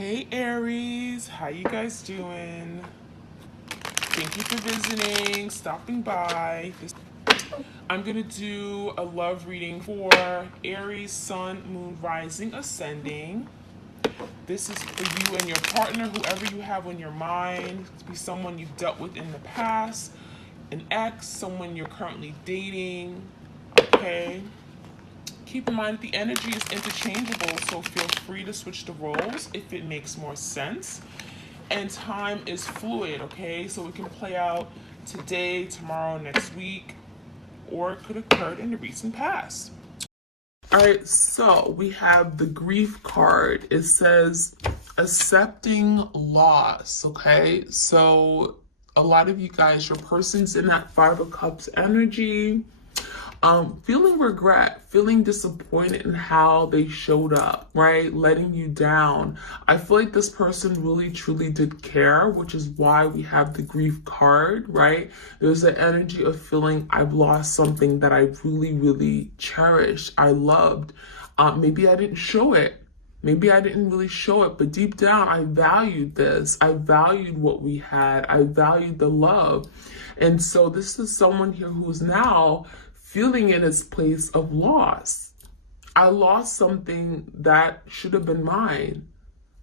Hey Aries, how you guys doing? Thank you for visiting, stopping by. I'm gonna do a love reading for Aries, Sun, Moon, Rising, Ascending. This is for you and your partner, whoever you have on your mind. It could be someone you've dealt with in the past, an ex, someone you're currently dating. Okay. Keep in mind that the energy is interchangeable, so feel free to switch the roles if it makes more sense. And time is fluid, okay? So it can play out today, tomorrow, next week, or it could occur in the recent past. All right, so we have the grief card. It says accepting loss, okay? So a lot of you guys, your person's in that Five of Cups energy. Feeling regret, feeling disappointed in how they showed up, right? Letting you down. I feel like this person really truly did care, which is why we have the grief card, right? There's an energy of feeling I've lost something that I really, really cherished, I loved. Maybe I didn't show it. Maybe I didn't really show it, but deep down, I valued this. I valued what we had. I valued the love. And so this is someone here who's now feeling in its place of loss. I lost something that should have been mine.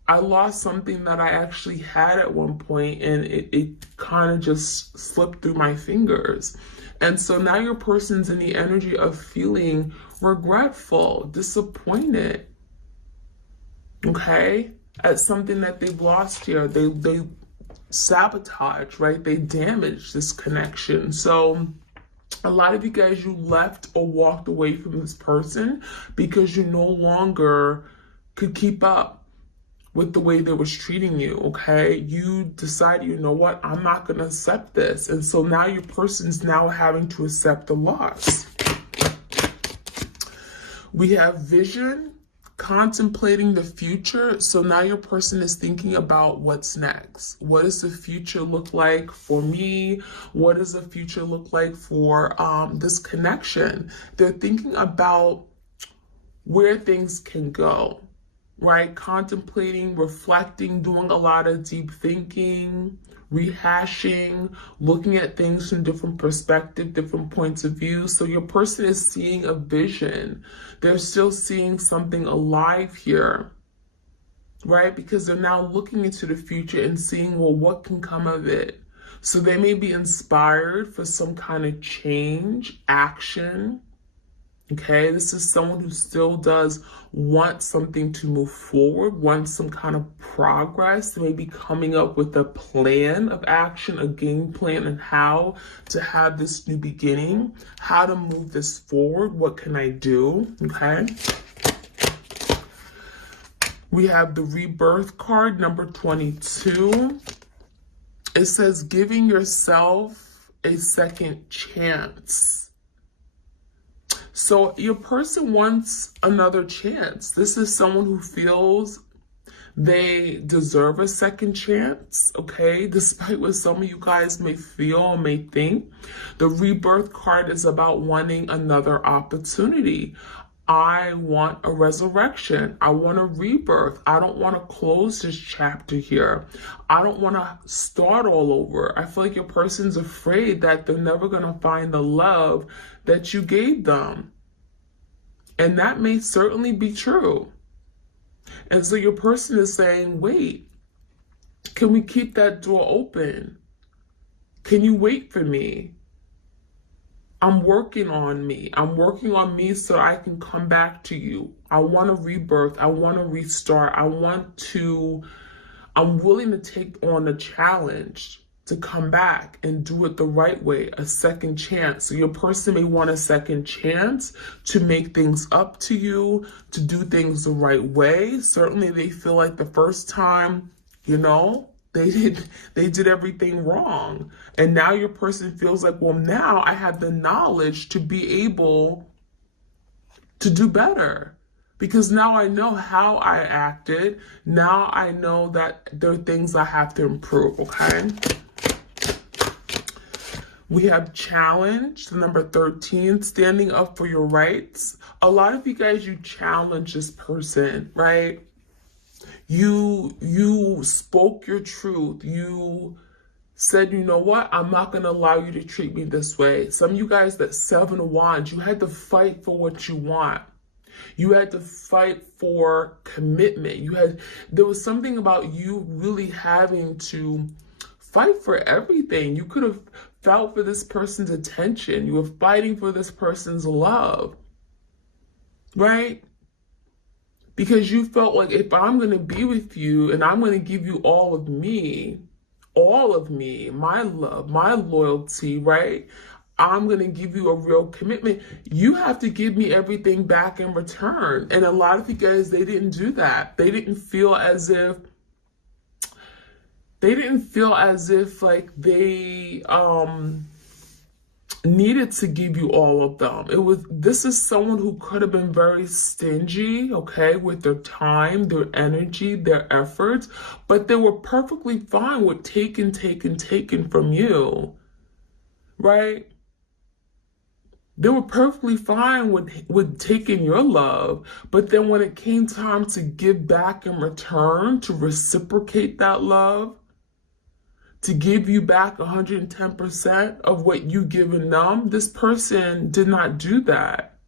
I lost something that I actually had at one point, and it kind of just slipped through my fingers. And so now your person's in the energy of feeling regretful, disappointed, okay, at something that they've lost here. They sabotage, right? They damage this connection. So a lot of you guys, you left or walked away from this person because you no longer could keep up with the way they was treating you, okay? You decided, you know what, I'm not going to accept this. And so now your person's now having to accept the loss. We have vision, contemplating the future. So now your person is thinking about what's next. What does the future look like for me? What does the future look like for this connection? They're thinking about where things can go, right? Contemplating, reflecting, doing a lot of deep thinking, rehashing, looking at things from different perspectives, different points of view. So your person is seeing a vision. They're still seeing something alive here, right? Because they're now looking into the future and seeing, well, what can come of it? So they may be inspired for some kind of change, action. Okay, this is someone who still does want something to move forward, wants some kind of progress, maybe coming up with a plan of action, a game plan, and how to have this new beginning, how to move this forward, what can I do, okay? We have the rebirth card, number 22. It says giving yourself a second chance. So your person wants another chance. This is someone who feels they deserve a second chance, okay? Despite what some of you guys may feel or may think, the rebirth card is about wanting another opportunity. I want a resurrection. I want a rebirth. I don't want to close this chapter here. I don't want to start all over. I feel like your person's afraid that they're never going to find the love that you gave them. And that may certainly be true. And so your person is saying, wait, can we keep that door open? Can you wait for me? I'm working on me. I'm working on me so I can come back to you. I want a rebirth. I want to restart. I'm willing to take on a challenge to come back and do it the right way, a second chance. So your person may want a second chance to make things up to you, to do things the right way. Certainly they feel like the first time, you know, they did everything wrong. And now your person feels like, well, now I have the knowledge to be able to do better. Because now I know how I acted. Now I know that there are things I have to improve, okay? We have challenge, the number 13, standing up for your rights. A lot of you guys, you challenge this person, right? You spoke your truth. You said, you know what? I'm not going to allow you to treat me this way. Some of you guys, that 7 of Wands, you had to fight for what you want. You had to fight for commitment. There was something about you really having to fight for everything. You could have fought for this person's attention. You were fighting for this person's love, right? Because you felt like, if I'm going to be with you and I'm going to give you all of me, my love, my loyalty, right? I'm going to give you a real commitment. You have to give me everything back in return. And a lot of you guys, they didn't do that. They didn't feel as if like they needed to give you all of them. This is someone who could have been very stingy, okay, with their time, their energy, their efforts, but they were perfectly fine with taking from you, right? They were perfectly fine with taking your love, but then when it came time to give back in return, to reciprocate that love, to give you back 110% of what you given them, this person did not do that.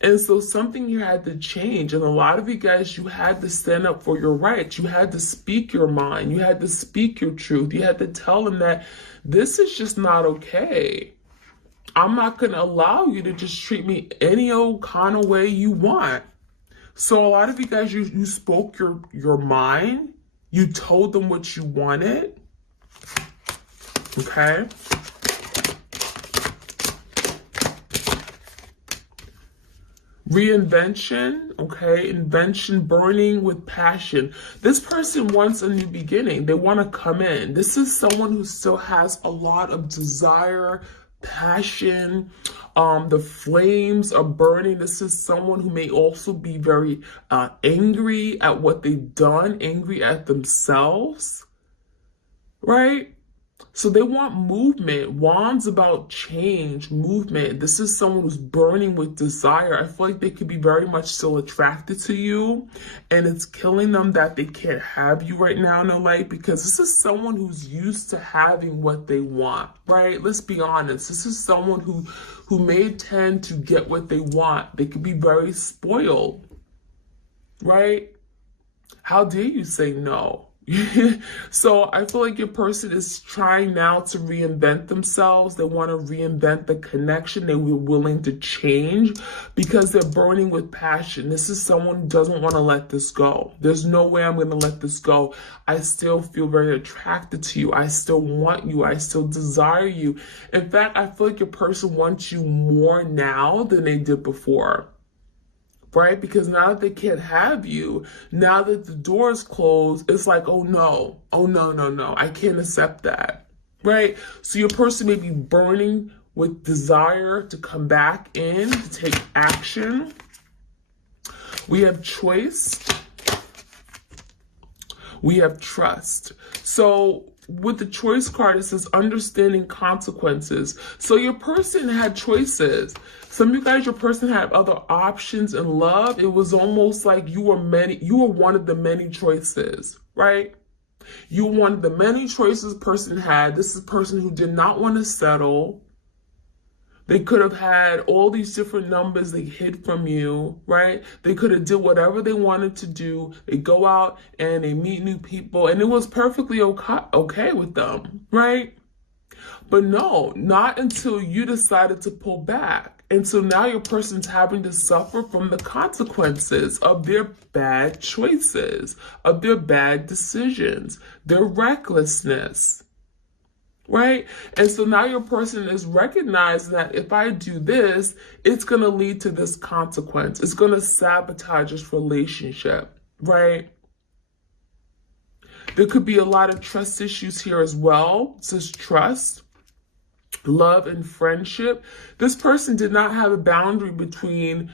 And so something here had to change. And a lot of you guys, you had to stand up for your rights. You had to speak your mind. You had to speak your truth. You had to tell them that this is just not okay. I'm not going to allow you to just treat me any old kind of way you want. So a lot of you guys, you spoke your mind. You told them what you wanted. Okay. Reinvention, okay? Invention, burning with passion. This person wants a new beginning. They want to come in. This is someone who still has a lot of desire, passion. The flames are burning. This is someone who may also be very angry at what they've done, angry at themselves, right? So they want movement. Wands about change, movement. This is someone who's burning with desire. I feel like they could be very much still attracted to you, and it's killing them that they can't have you right now in their life, because this is someone who's used to having what they want, right? Let's be honest. This is someone who may tend to get what they want. They could be very spoiled, right? How dare you say no? So I feel like your person is trying now to reinvent themselves. They want to reinvent the connection. They were willing to change because they're burning with passion. This is someone who doesn't want to let this go. There's no way I'm going to let this go. I still feel very attracted to you. I still want you. I still desire you. In fact, I feel like your person wants you more now than they did before. Right? Because now that they can't have you, now that the door is closed, it's like, oh no, I can't accept that, right? So your person may be burning with desire to come back in, to take action. We have choice. We have trust. So with the choice card, it says understanding consequences. So your person had choices. Some of you guys, your person had other options in love. It was almost like you were one of the many choices, right? You were one of the many choices person had. This is a person who did not want to settle. They could have had all these different numbers they hid from you, right? They could have did whatever they wanted to do. They go out and they meet new people, and it was perfectly okay with them, right? But no, not until you decided to pull back. And so now your person's having to suffer from the consequences of their bad choices, of their bad decisions, their recklessness. Right? And so now your person is recognizing that if I do this, it's going to lead to this consequence. It's going to sabotage this relationship, right? There could be a lot of trust issues here as well. It says trust, love, and friendship. This person did not have a boundary between,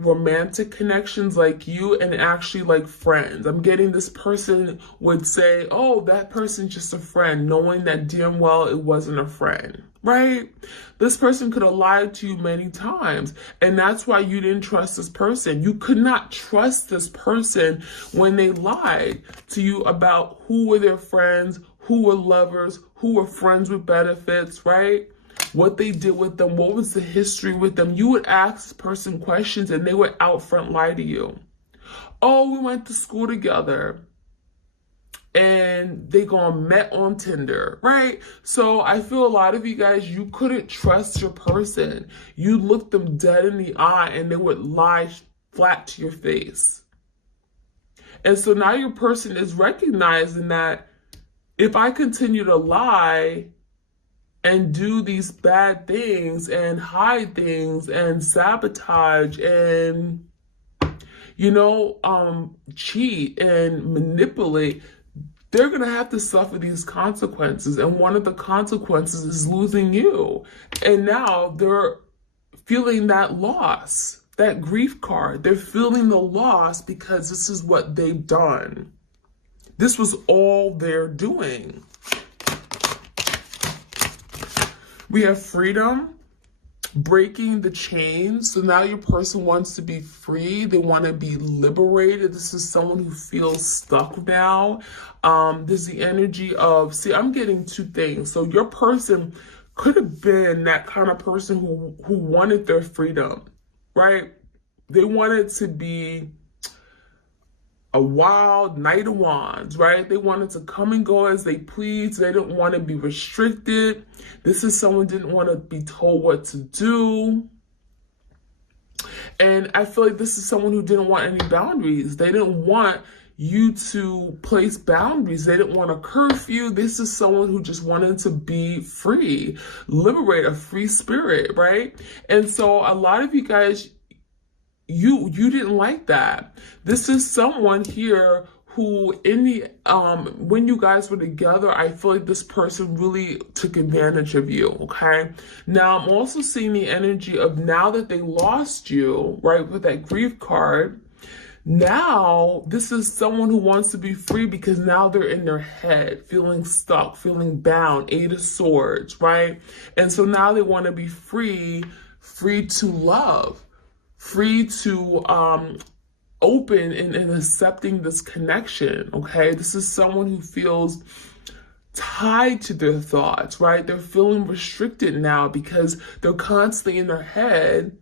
romantic connections like you and actually like friends. I'm getting this person would say, oh, that person's just a friend, knowing that damn well it wasn't a friend, right? This person could have lied to you many times, and that's why you didn't trust this person. You could not trust this person when they lied to you about who were their friends, who were lovers, who were friends with benefits, right? What they did with them, what was the history with them. You would ask this person questions and they would out front lie to you. Oh, we went to school together. And they met on Tinder, right? So I feel a lot of you guys, you couldn't trust your person. You looked them dead in the eye and they would lie flat to your face. And so now your person is recognizing that if I continue to lie and do these bad things and hide things and sabotage and, cheat and manipulate, they're going to have to suffer these consequences. And one of the consequences is losing you. And now they're feeling that loss, that grief card. They're feeling the loss because this is what they've done. This was all they're doing. We have freedom, breaking the chains. So now your person wants to be free. They want to be liberated. This is someone who feels stuck now. There's the energy of, I'm getting two things. So your person could have been that kind of person who wanted their freedom, right? They wanted to be a wild knight of wands, right? They wanted to come and go as they please. They didn't want to be restricted. This is someone who didn't want to be told what to do. And I feel like this is someone who didn't want any boundaries. They didn't want you to place boundaries. They didn't want a curfew. This is someone who just wanted to be free, liberate, a free spirit, right? And so a lot of you guys, you didn't like that. This is someone here who when you guys were together, I feel like this person really took advantage of you, okay? Now, I'm also seeing the energy of now that they lost you, right, with that grief card, now this is someone who wants to be free because now they're in their head, feeling stuck, feeling bound, 8 of Swords, right? And so now they want to be free to love, free to open and accepting this connection, okay? This is someone who feels tied to their thoughts, right? They're feeling restricted now because they're constantly in their head,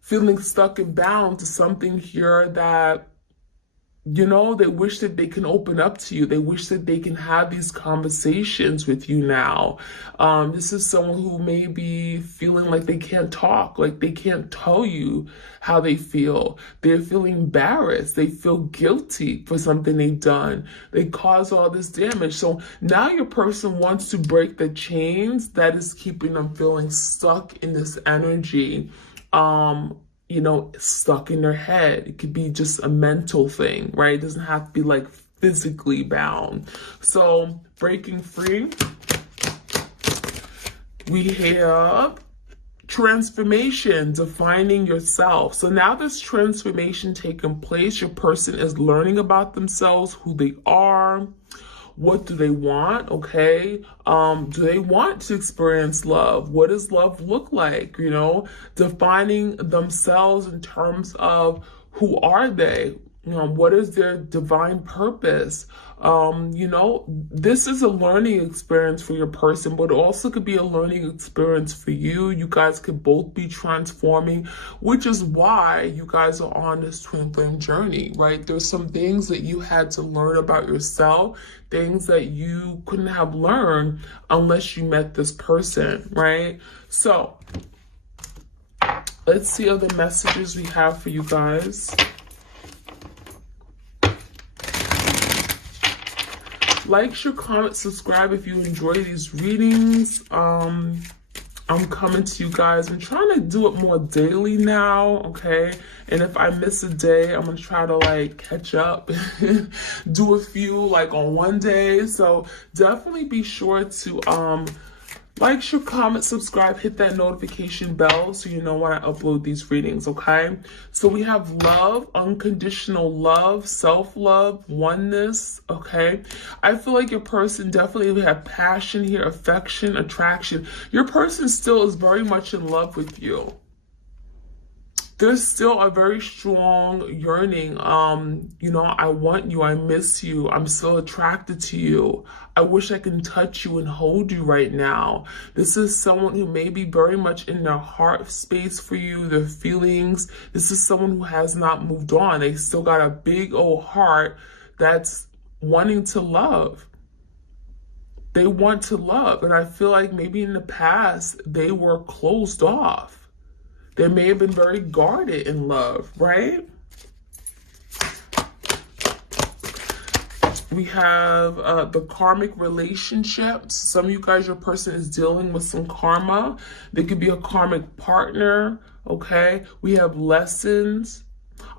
feeling stuck and bound to something here that, they wish that they can open up to you. They wish that they can have these conversations with you now. This is someone who may be feeling like they can't talk, like they can't tell you how they feel. They're feeling embarrassed. They feel guilty for something they've done. They cause all this damage. So now your person wants to break the chains that is keeping them feeling stuck in this energy. Stuck in their head. It could be just a mental thing, right? It doesn't have to be like physically bound. So breaking free, we have transformation, defining yourself. So now this transformation taking place, your person is learning about themselves, who they are. What do they want? Okay. Do they want to experience love? What does love look like? Defining themselves in terms of who are they? What is their divine purpose? This is a learning experience for your person, but it also could be a learning experience for you. You guys could both be transforming, which is why you guys are on this twin flame journey, right? There's some things that you had to learn about yourself, things that you couldn't have learned unless you met this person, right? So let's see other messages we have for you guys. Like, share, comment, subscribe if you enjoy these readings. I'm coming to you guys. I'm trying to do it more daily now, okay? And if I miss a day, I'm going to try to, catch up. Do a few, on one day. So definitely be sure to Like, share, comment, subscribe, hit that notification bell so you know when I upload these readings, okay? So we have love, unconditional love, self-love, oneness, okay? I feel like your person definitely have passion here, affection, attraction. Your person still is very much in love with you. There's still a very strong yearning. You know, I want you, I miss you, I'm still attracted to you. I wish I can touch you and hold you right now. This is someone who may be very much in their heart space for you, their feelings. This is someone who has not moved on. They still got a big old heart that's wanting to love. They want to love. And I feel like maybe in the past, they were closed off. They may have been very guarded in love, right? We have the karmic relationships. Some of you guys, your person is dealing with some karma. They could be a karmic partner, okay? We have lessons.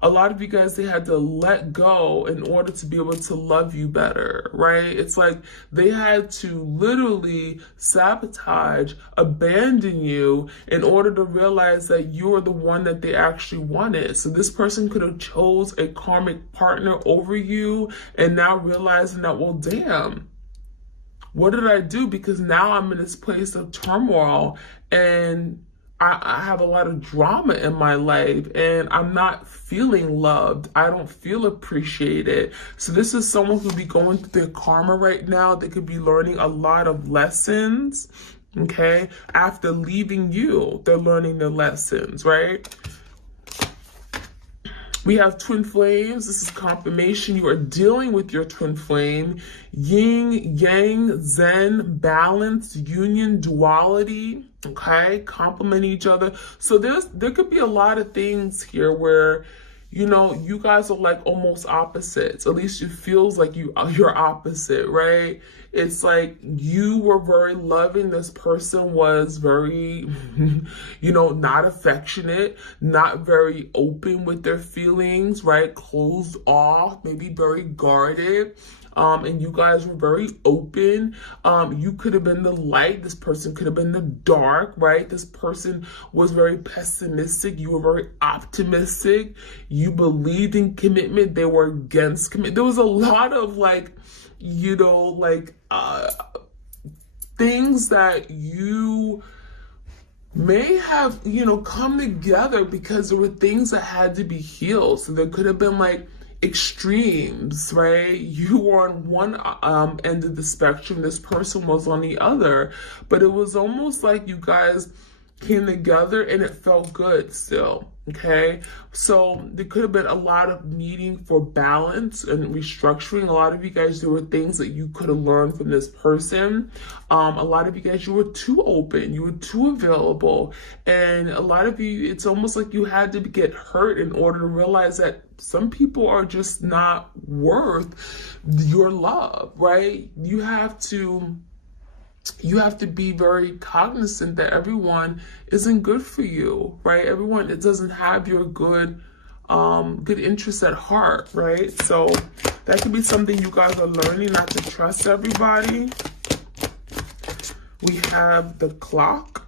A lot of you guys, they had to let go in order to be able to love you better, right? It's like they had to literally sabotage, abandon you in order to realize that you're the one that they actually wanted. So this person could have chose a karmic partner over you and now realizing that, well, damn, what did I do? Because now I'm in this place of turmoil and I have a lot of drama in my life and I'm not feeling loved. I don't feel appreciated. So this is someone who could be going through their karma right now. They could be learning a lot of lessons, okay? After leaving you, they're learning their lessons, right? We have twin flames. This is confirmation. You are dealing with your twin flame. Yin, yang, zen, balance, union, duality, okay? Complement each other. So there could be a lot of things here where, you know, you guys are like almost opposites. At least it feels like you're opposite, right? It's like you were very loving. This person was very, you know, not affectionate, not very open with their feelings, right? Closed off, maybe very guarded. And you guys were very open. You could have been the light. This person could have been the dark, right? This person was very pessimistic. You were very optimistic. You believed in commitment. They were against commitment. There was a lot of like, you know, like things that you may have, you know, come together because there were things that had to be healed. So there could have been like extremes, right? You were on one end of the spectrum, this person was on the other, but it was almost like you guys came together and it felt good still, okay? So there could have been a lot of needing for balance and restructuring. A lot of you guys, there were things that you could have learned from this person. A lot of you guys, you were too open, you were too available. And a lot of you, it's almost like you had to get hurt in order to realize that some people are just not worth your love, right? You have to be very cognizant that everyone isn't good for you, right? Everyone, it doesn't have your good interests at heart, right? So that could be something you guys are learning, not to trust everybody. We have the clock.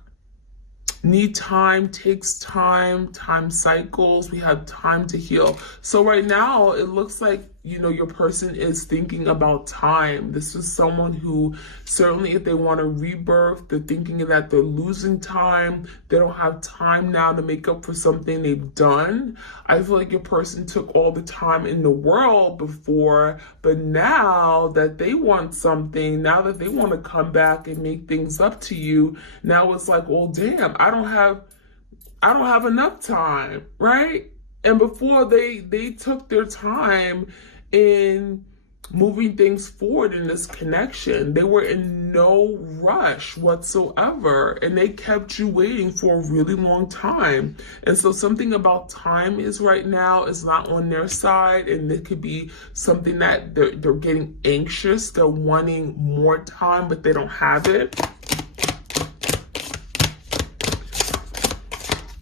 Need time, takes time, time cycles. We have time to heal. So right now, it looks like, you know, your person is thinking about time. This is someone who certainly, if they want to rebirth, they're thinking that they're losing time. They don't have time now to make up for something they've done. I feel like your person took all the time in the world before, but now that they want something, now that they want to come back and make things up to you, now it's like, well, damn, I don't have enough time, right? And before they took their time in moving things forward in this connection. They were in no rush whatsoever, and they kept you waiting for a really long time. And so something about time is right now is not on their side, and it could be something that they're getting anxious. They're wanting more time, but they don't have it.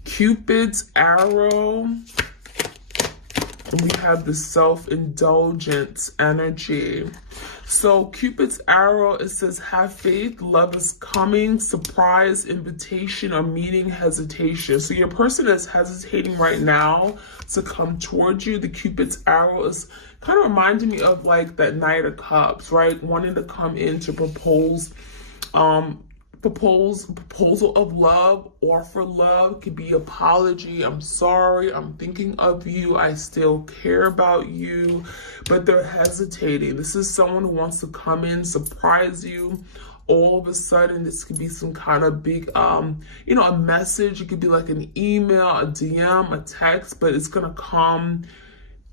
Cupid's arrow. And we have the self-indulgence energy. So Cupid's arrow, it says, have faith, love is coming, surprise, invitation, or meeting, hesitation. So your person is hesitating right now to come towards you. The Cupid's arrow is kind of reminding me of like that Knight of Cups, right? Wanting to come in to propose, proposal of love, offer love, could be apology, I'm sorry, I'm thinking of you, I still care about you, but they're hesitating. This is someone who wants to come in, surprise you. All of a sudden, this could be some kind of big, you know, a message. It could be like an email, a DM, a text, but it's gonna come.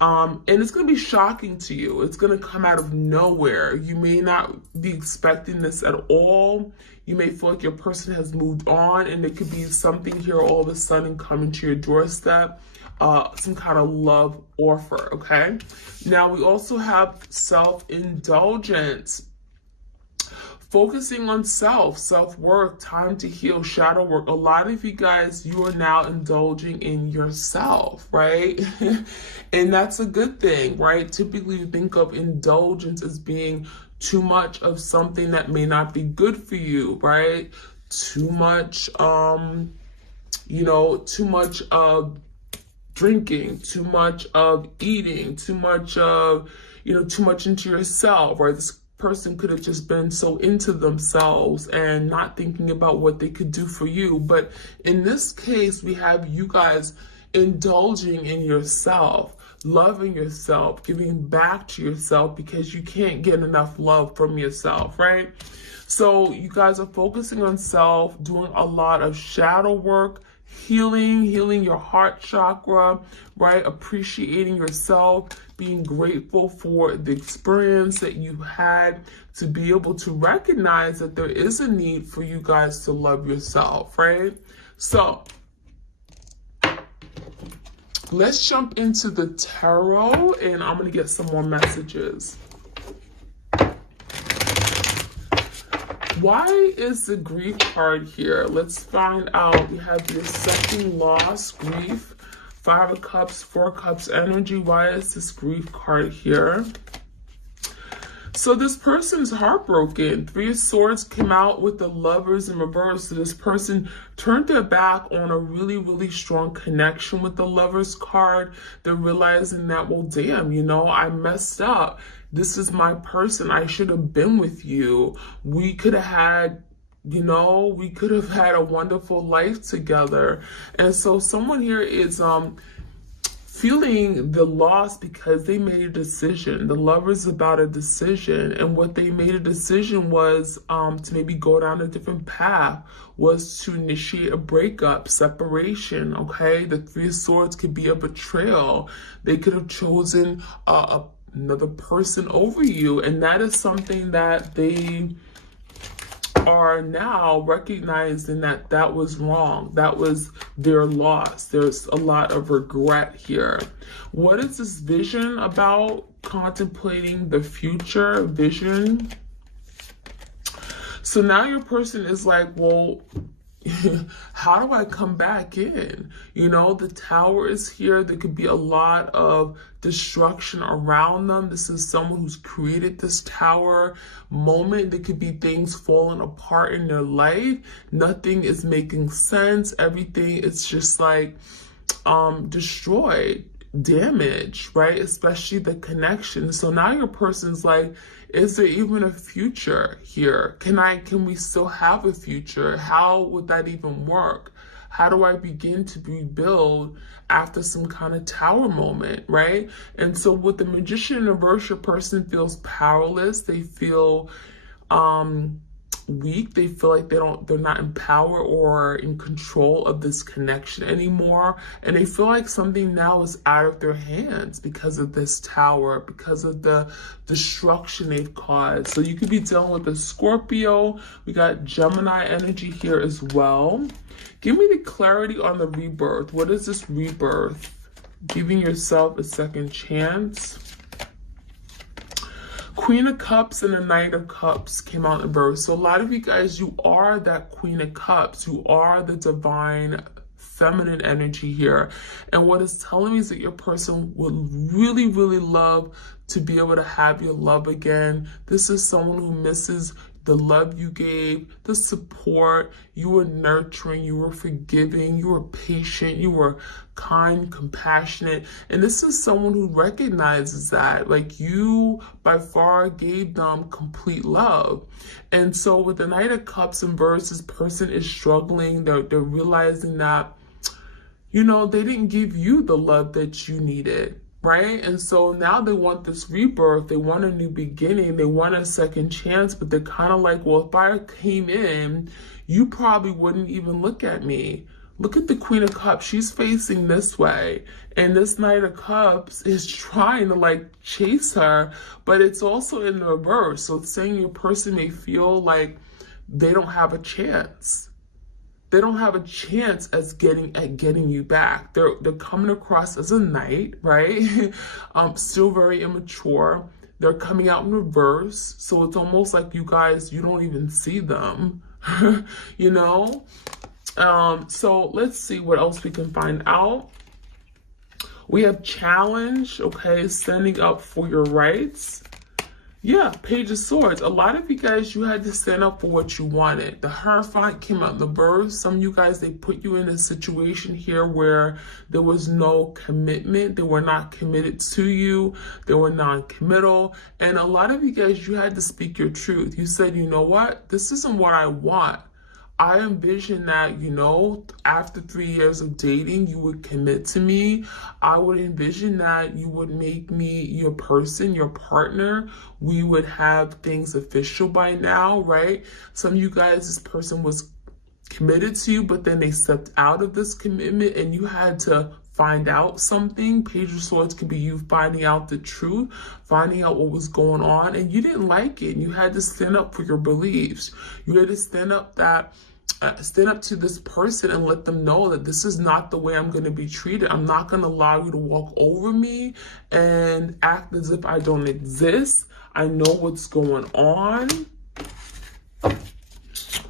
And it's going to be shocking to you. It's going to come out of nowhere. You may not be expecting this at all. You may feel like your person has moved on, and it could be something here all of a sudden coming to your doorstep, some kind of love offer, okay? Now, we also have self-indulgence. Focusing on self-worth, time to heal, shadow work. A lot of you guys, you are now indulging in yourself, right? And that's a good thing, right? Typically, you think of indulgence as being too much of something that may not be good for you, right? Too much, you know, too much of drinking, too much of eating, too much of, you know, too much into yourself, right? This person could have just been so into themselves and not thinking about what they could do for you. But in this case, we have you guys indulging in yourself, loving yourself, giving back to yourself, because you can't get enough love from yourself, right? So you guys are focusing on self, doing a lot of shadow work, healing your heart chakra, right? Appreciating yourself, being grateful for the experience that you had, to be able to recognize that there is a need for you guys to love yourself, right? So let's jump into the tarot, and I'm going to get some more messages. Why is the grief card here? Let's find out. We have the accepting loss, grief, 5 of Cups, 4 Cups energy. Why is this grief card here? So this person's heartbroken. 3 of Swords came out with the Lovers in reverse. So this person turned their back on a really, really strong connection with the Lovers card. They're realizing that, well, damn, you know, I messed up. This is my person. I should have been with you. We could have had, you know, we could have had a wonderful life together. And so someone here is feeling the loss because they made a decision. The Lover's about a decision, and what they made a decision was to maybe go down a different path, was to initiate a breakup, separation, okay? The 3 of Swords could be a betrayal. They could have chosen another person over you, and that is something that they are now recognizing that that was wrong. That was their loss. There's a lot of regret here. What is this vision about? Contemplating the future vision. So now your person is like, well, how do I come back in? You know, the Tower is here. There could be a lot of destruction around them. This is someone who's created this Tower moment. There could be things falling apart in their life. Nothing is making sense. Everything is just like destroyed, damaged, right? Especially the connection. So now your person's like, is there even a future here? Can we still have a future? How would that even work? How do I begin to rebuild after some kind of Tower moment, right? And so with the Magician in reverse, your person feels powerless. They feel weak. They feel like they're not in power or in control of this connection anymore, and they feel like something now is out of their hands because of this Tower, because of the destruction they've caused. So you could be dealing with a Scorpio. We got Gemini energy here as well. Give me the clarity on the rebirth. What is this rebirth? Giving yourself a second chance. Queen of Cups and the Knight of Cups came out in reverse. So a lot of you guys, you are that Queen of Cups. You are the divine feminine energy here. And what it's telling me is that your person would really, really love to be able to have your love again. This is someone who misses the love you gave, the support, you were nurturing, you were forgiving, you were patient, you were kind, compassionate. And this is someone who recognizes that, like, you by far gave them complete love. And so with the Knight of Cups in verse, this person is struggling. They're realizing that, you know, they didn't give you the love that you needed. Right? And so now they want this rebirth. They want a new beginning. They want a second chance, but they're kind of like, well, if I came in, you probably wouldn't even look at me. Look at the Queen of Cups. She's facing this way. And this Knight of Cups is trying to like chase her, but it's also in reverse. So it's saying your person may feel like they don't have a chance. They don't have a chance at getting you back. They're coming across as a knight, right? Still very immature. They're coming out in reverse, so it's almost like you don't even see them, you know? So let's see what else we can find out. We have challenge, okay, standing up for your rights. Yeah, Page of Swords. A lot of you guys, you had to stand up for what you wanted. The Hierophant came out in the verse. Some of you guys, they put you in a situation here where there was no commitment. They were not committed to you. They were non-committal. And a lot of you guys, you had to speak your truth. You said, you know what? This isn't what I want. I envision that, you know, after 3 years of dating, you would commit to me. I would envision that you would make me your person, your partner. We would have things official by now, right? Some of you guys, this person was committed to you, but then they stepped out of this commitment and you had to find out something. Page of Swords could be you finding out the truth, finding out what was going on, and you didn't like it. And you had to stand up for your beliefs. You had to stand up to this person and let them know that this is not the way I'm going to be treated. I'm not going to allow you to walk over me and act as if I don't exist. I know what's going on.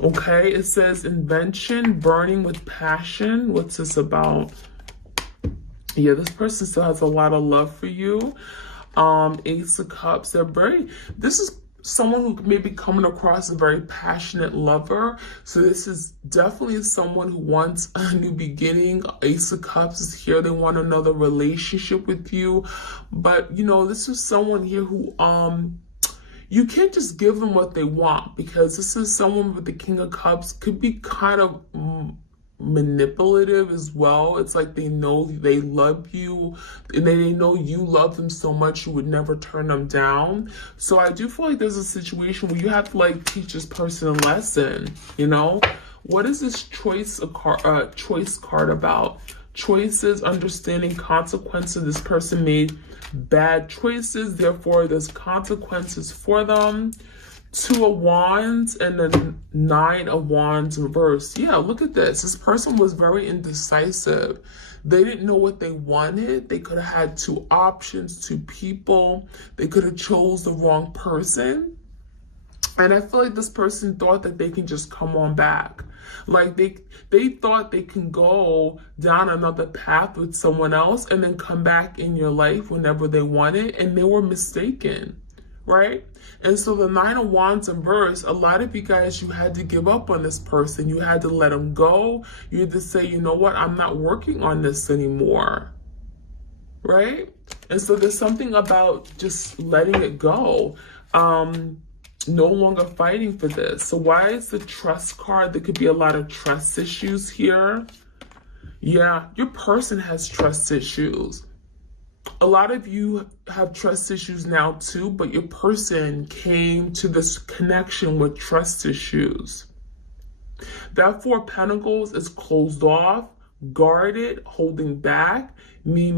Okay, it says invention, burning with passion. What's this about? Yeah, this person still has a lot of love for you. Ace of Cups. This is someone who may be coming across a very passionate lover. So this is definitely someone who wants a new beginning. Ace of Cups is here. They want another relationship with you. But, you know, this is someone here who, you can't just give them what they want, because this is someone with the King of Cups, could be kind of manipulative as well. It's like they know they love you and they know you love them so much you would never turn them down. So I do feel like there's a situation where you have to like teach this person a lesson, you know? What is this choice card about? Choices, understanding consequences. This person made bad choices, therefore there's consequences for them. 2 of Wands and then 9 of Wands reverse. Yeah, look at this. This person was very indecisive. They didn't know what they wanted. They could have had 2 options, 2 people. They could have chose the wrong person. And I feel like this person thought that they can just come on back. Like they thought they can go down another path with someone else and then come back in your life whenever they wanted, and they were mistaken, right? And so the 9 of Wands in verse, a lot of you guys, you had to give up on this person. You had to let them go. You had to say, you know what, I'm not working on this anymore, right? And so there's something about just letting it go. No longer fighting for this. So why is the trust card? There could be a lot of trust issues here. Yeah, your person has trust issues. A lot of you have trust issues now too, but your person came to this connection with trust issues. That 4 of Pentacles is closed off, guarded, holding back. Me,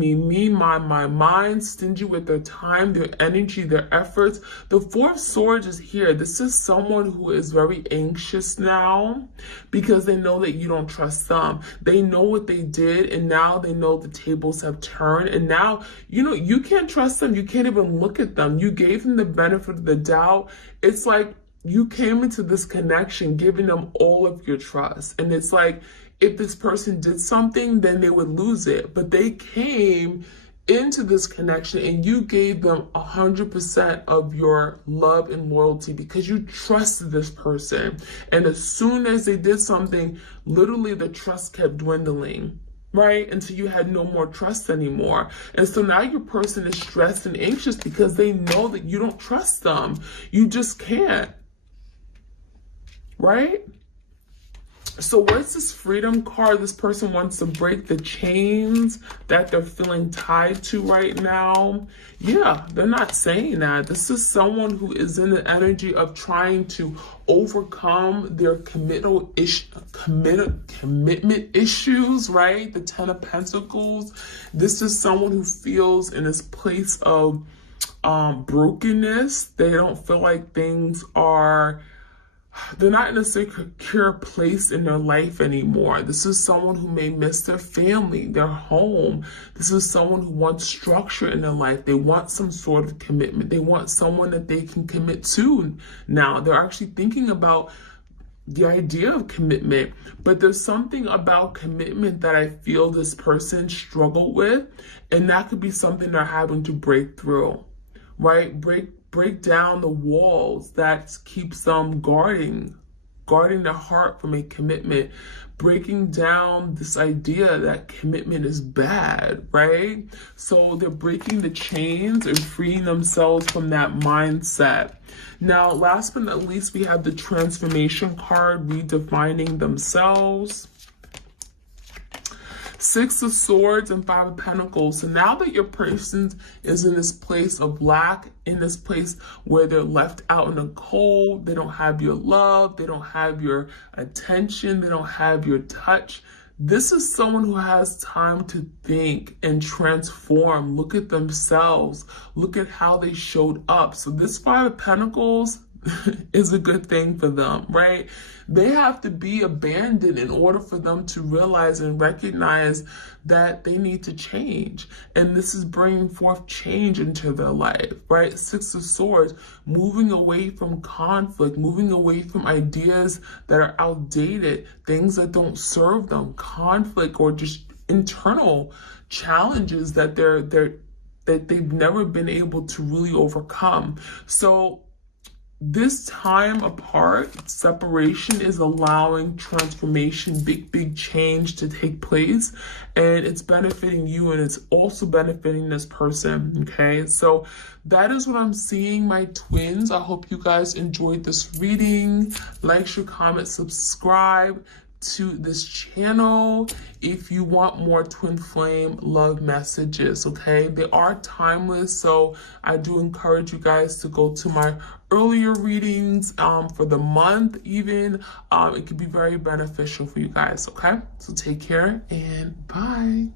mine, stingy with their time, their energy, their efforts. The 4 of Swords is here. This is someone who is very anxious now because they know that you don't trust them. They know what they did, and now they know the tables have turned, and now, you know, you can't trust them. You can't even look at them. You gave them the benefit of the doubt. It's like you came into this connection giving them all of your trust, and it's like if this person did something, then they would lose it. But they came into this connection and you gave them 100% of your love and loyalty because you trusted this person. And as soon as they did something, literally the trust kept dwindling, right? Until you had no more trust anymore. And so now your person is stressed and anxious because they know that you don't trust them. You just can't, right? So what's this freedom card? This person wants to break the chains that they're feeling tied to right now. Yeah, they're not saying that. This is someone who is in the energy of trying to overcome their commitment issues, right? The 10 of Pentacles. This is someone who feels in this place of brokenness. They don't feel like things are... They're not in a secure place in their life anymore. This is someone who may miss their family, their home. This is someone who wants structure in their life. They want some sort of commitment. They want someone that they can commit to now. They're actually thinking about the idea of commitment, but there's something about commitment that I feel this person struggled with, and that could be something they're having to break through, right? Break down the walls that keeps them guarding their heart from a commitment, breaking down this idea that commitment is bad, right? So they're breaking the chains and freeing themselves from that mindset. Now, last but not least, we have the transformation card, redefining themselves. 6 of Swords and 5 of Pentacles. So now that your person is in this place of lack, in this place where they're left out in the cold, they don't have your love, they don't have your attention, they don't have your touch. This is someone who has time to think and transform, look at themselves, look at how they showed up. So this 5 of Pentacles is a good thing for them, right? They have to be abandoned in order for them to realize and recognize that they need to change. And this is bringing forth change into their life, right? 6 of Swords, moving away from conflict, moving away from ideas that are outdated, things that don't serve them, conflict or just internal challenges that that they've never been able to really overcome. So this time apart, separation is allowing transformation, big change to take place, and it's benefiting you and it's also benefiting this person, okay? So that is what I'm seeing, my twins. I hope you guys enjoyed this reading. Like, share, comment, subscribe to this channel if you want more twin flame love messages, okay? They are timeless, so I do encourage you guys to go to my earlier readings for the month even. It could be very beneficial for you guys, okay? So take care and bye.